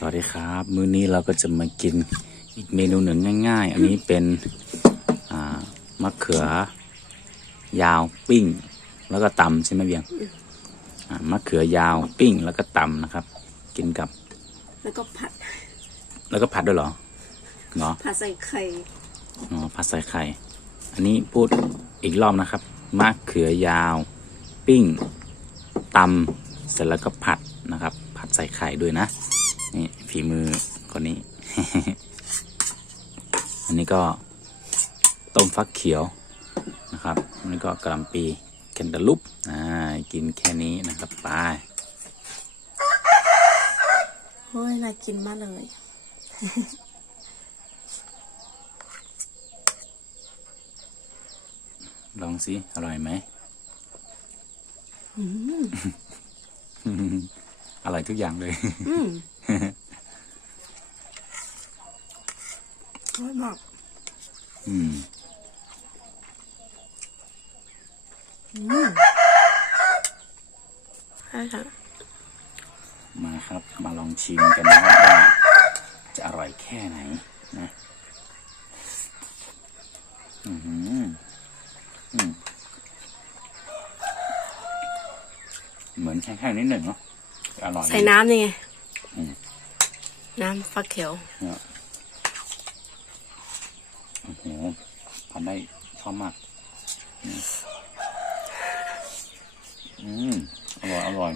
สวัสดีครับ มื้อนี้เราก็จะมากินอีกเมนูหนึ่งง่าย ๆ อันนี้เป็นอ่ามะเขือ ยาวปิ้ง แล้วก็ตำใช่ไหมเบียงอ่ามะเขือยาวปิ้งแล้วก็ตำนะครับ กินกับ แล้วก็ผัด แล้วก็ผัดด้วยเหรอเหรอผัดใส่ไข่อ๋อผัดใส่ไข่ อันนี้พูดอีกรอบนะครับมะเขือยาว ปิ้งตำเสร็จแล้วก็ผัดนะครับ ผัดใส่ไข่ด้วยนะ นี่ฝีมือคนนี้ อันนี้ก็ต้มฟักเขียวนะครับอันนี้ก็กระหลำปีแคนตาลูปอ่ากินแค่นี้นะครับไปโอ้ยน่ากินมากเลยลองสิ อร่อยไหม อร่อยทุกอย่างเลย อืมอร่อยมากอืมใช่ค่ะมาครับ มาลองชิมกันนะครับว่าจะอร่อยแค่ไหนนะอือหืออืมเหมือนแค่ๆนิดหนึ่งเนาะอร่อย ใส่น้ำนี่ไง น้ำฟักเขียวโอ้โหทำได้ชอบมาก อืม อร่อย อร่อย